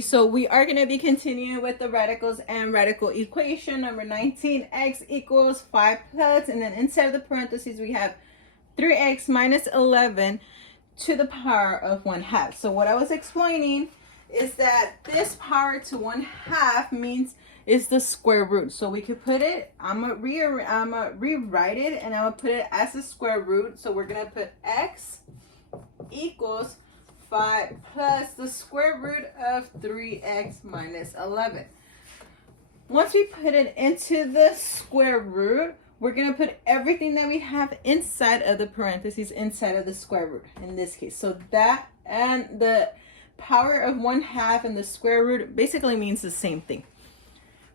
So we are going to be continuing with the radicals and radical equation. Number 19, x equals 5 plus, and then inside of the parentheses we have 3x minus 11 to the power of 1/2. So what I was explaining is that this power to 1/2 means is the square root. So we could put it, I'm gonna rewrite it, and I'm gonna put it as a square root. So we're gonna put x equals 5 plus the square root of 3x minus 11. Once we put it into the square root, we're going to put everything that we have inside of the parentheses inside of the square root in this case. So that and the power of 1/2 and the square root basically means the same thing.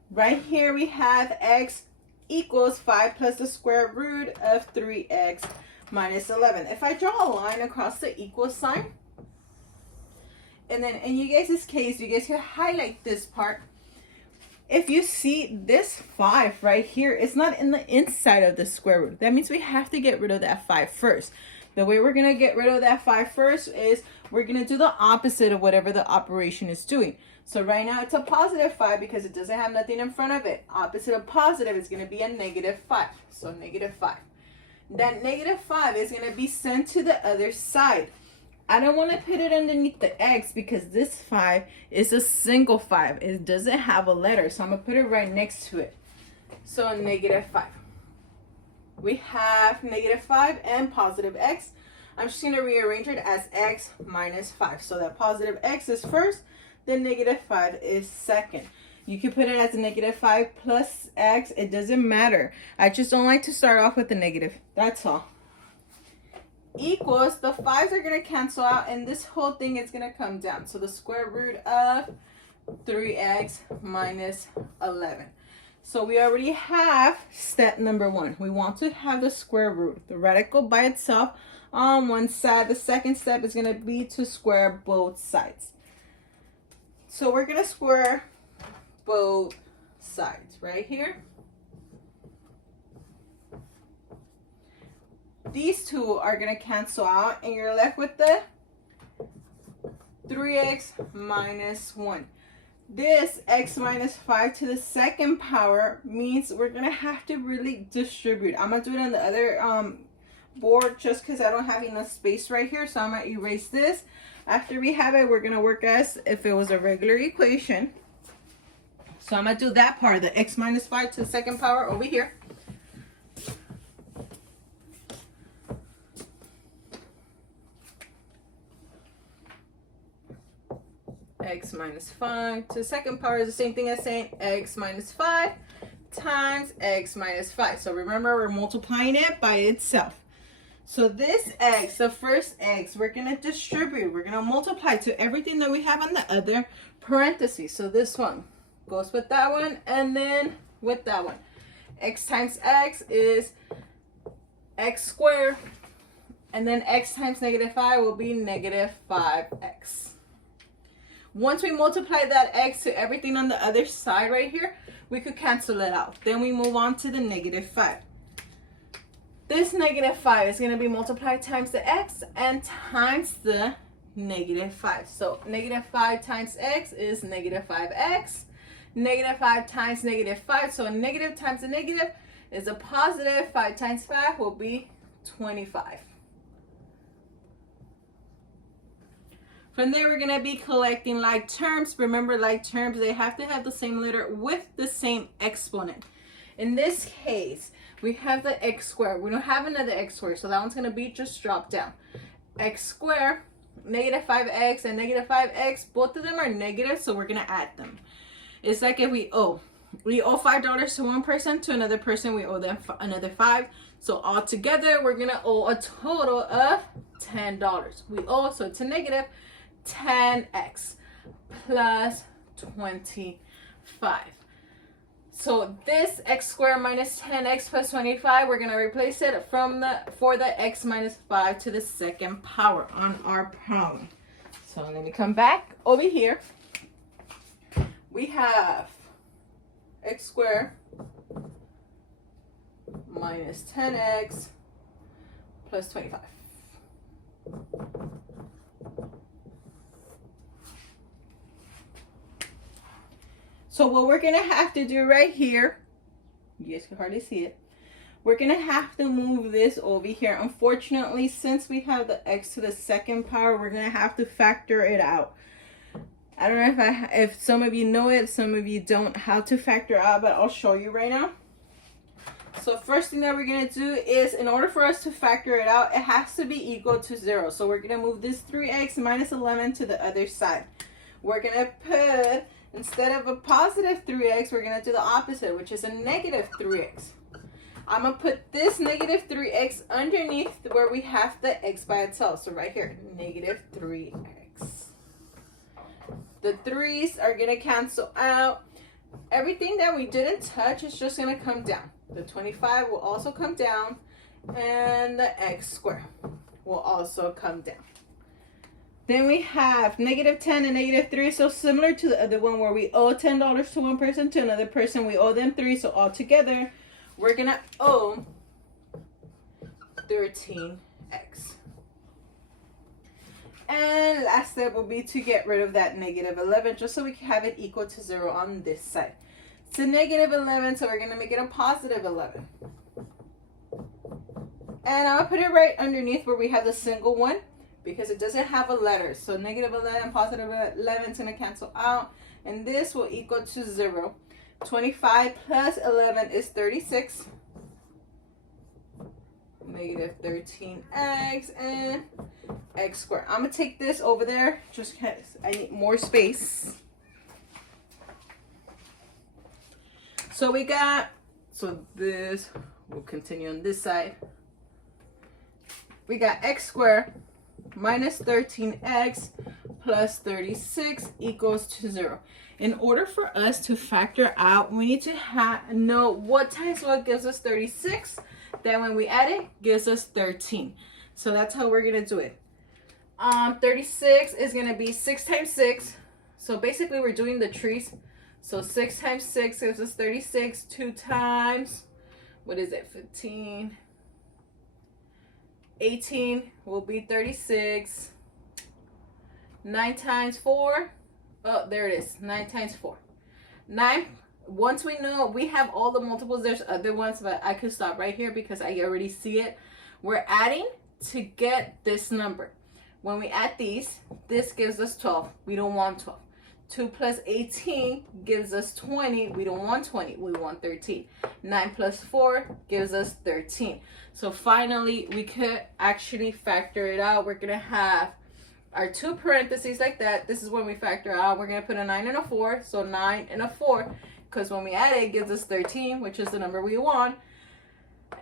Right here we have x equals 5 plus the square root of 3x minus 11. If I draw a line across the equal sign, and then in you guys' case, you guys can highlight this part. If you see this 5 right here, it's not in the inside of the square root. That means we have to get rid of that 5 first. The way we're going to get rid of that 5 first is we're going to do the opposite of whatever the operation is doing. So right now it's a positive 5 because it doesn't have nothing in front of it. Opposite of positive is going to be a negative 5. So negative 5. That negative 5 is going to be sent to the other side. I don't want to put it underneath the x because this 5 is a single 5. It doesn't have a letter, so I'm going to put it right next to it. So negative 5. We have negative 5 and positive x. I'm just going to rearrange it as x minus 5. So that positive x is first, then negative 5 is second. You can put it as a negative 5 plus x. It doesn't matter. I just don't like to start off with the negative. That's all. Equals, the 5's are going to cancel out, and this whole thing is going to come down. So the square root of 3x minus 11. So we already have step number 1. We want to have the square root, the radical by itself on one side. The second step is going to be to square both sides. So we're going to square both sides right here. These two are going to cancel out, and you're left with the 3x minus 1. This x minus 5 to the second power means we're going to have to really distribute. I'm going to do it on the other board just because I don't have enough space right here. So I'm going to erase this. After we have it, we're going to work as if it was a regular equation. So I'm going to do that part, the x minus 5 to the second power over here. X minus 5 to the second power is the same thing as saying x minus 5 times x minus 5. So remember, we're multiplying it by itself. So this x, the first x, we're going to distribute. We're going to multiply to everything that we have on the other parentheses. So this one goes with that one and then with that one. X times x is x squared. And then x times negative 5 will be negative 5x. Once we multiply that x to everything on the other side right here, we could cancel it out. Then we move on to the negative 5. This negative 5 is going to be multiplied times the x and times the negative 5. So negative 5 times x is negative 5x. Negative 5 times negative 5. So a negative times a negative is a positive. 5 times 5 will be 25. From there, we're going to be collecting like terms. Remember, like terms, they have to have the same letter with the same exponent. In this case, we have the x squared. We don't have another x squared, so that one's going to be just drop down. X squared, negative 5x, and negative 5x, both of them are negative, so we're going to add them. It's like if we owe $5 to one person, to another person, we owe them another 5. So all together, we're going to owe a total of $10. We owe, so it's a negative 10x plus 25. So this x squared minus 10x plus 25, we're going to replace it for the x minus 5 to the second power on our problem. So let me come back over here. We have x squared minus 10x plus 25. So what we're going to have to do right here, you guys can hardly see it, we're going to have to move this over here. Unfortunately, since we have the x to the second power, we're going to have to factor it out. I don't know if some of you know it, some of you don't, how to factor out, but I'll show you right now. So first thing that we're going to do is, in order for us to factor it out, it has to be equal to 0. So we're going to move this 3x minus 11 to the other side. We're going to put, instead of a positive 3x, we're going to do the opposite, which is a negative 3x. I'm going to put this negative 3x underneath where we have the x by itself. So right here, negative 3x. The 3's are going to cancel out. Everything that we didn't touch is just going to come down. The 25 will also come down, and the x squared will also come down. Then we have negative 10 and negative 3. So similar to the other one where we owe $10 to one person, to another person we owe them 3. So altogether, we're going to owe 13x. And last step will be to get rid of that negative 11, just so we can have it equal to 0 on this side. It's a negative 11, so we're going to make it a positive 11. And I'll put it right underneath where we have the single one, because it doesn't have a letter. So negative 11, positive 11 is going to cancel out, and this will equal to 0. 25 plus 11 is 36. Negative 13x and x squared. I'm going to take this over there just because I need more space. So we got, so this will continue on this side. We got x squared minus 13x plus 36 equals to 0. In order for us to factor out, we need to know what times what gives us 36. Then when we add it, gives us 13. So that's how we're going to do it. 36 is going to be 6 times 6. So basically we're doing the trees. So 6 times 6 gives us 36. 2 times, what is it, 15. 18 will be 36. 9 times 4. Oh, there it is. 9 times 4. 9. Once we know we have all the multiples, there's other ones, but I could stop right here because I already see it. We're adding to get this number. When we add these, this gives us 12. We don't want 12. 2 plus 18 gives us 20. We don't want 20. We want 13. 9 plus 4 gives us 13. So finally, we could actually factor it out. We're going to have our 2 parentheses like that. This is when we factor out. We're going to put a 9 and a 4. So 9 and a 4. Because when we add it, it gives us 13, which is the number we want.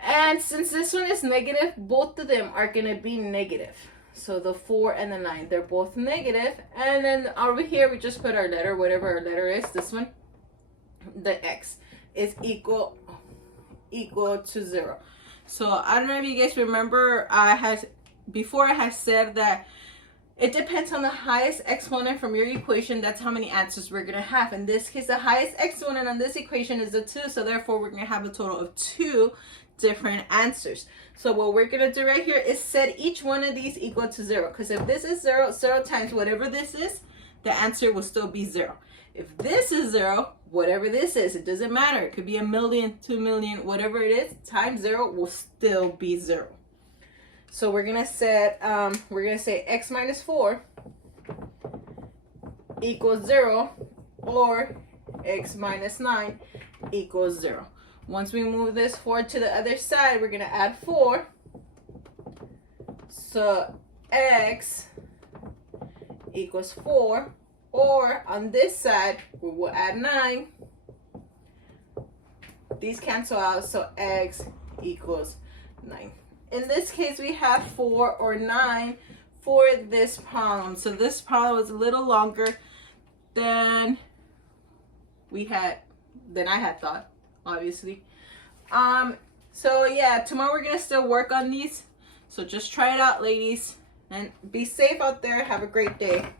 And since this one is negative, both of them are going to be negative. So the 4 and the 9, they're both negative. And then over here, we just put our letter, whatever our letter is, this one. The x is equal to 0. So I don't know if you guys remember, before I had said that it depends on the highest exponent from your equation. That's how many answers we're going to have. In this case, the highest exponent on this equation is a 2. So therefore, we're going to have a total of 2 different answers. So what we're going to do right here is set each one of these equal to 0. Because if this is 0, 0 times whatever this is, the answer will still be 0. If this is 0, whatever this is, it doesn't matter. It could be 1,000,000, 2,000,000, whatever it is, times 0 will still be 0. So we're going to set, we're going to say x minus 4 equals 0, or x minus 9 equals 0. Once we move this 4 to the other side, we're going to add 4. So x equals 4, or on this side, we will add 9. These cancel out, so x equals 9. In this case, we have 4 or 9 for this problem. So this problem was a little longer than I had thought, obviously. So yeah, tomorrow we're gonna still work on these. So just try it out, ladies, and be safe out there. Have a great day.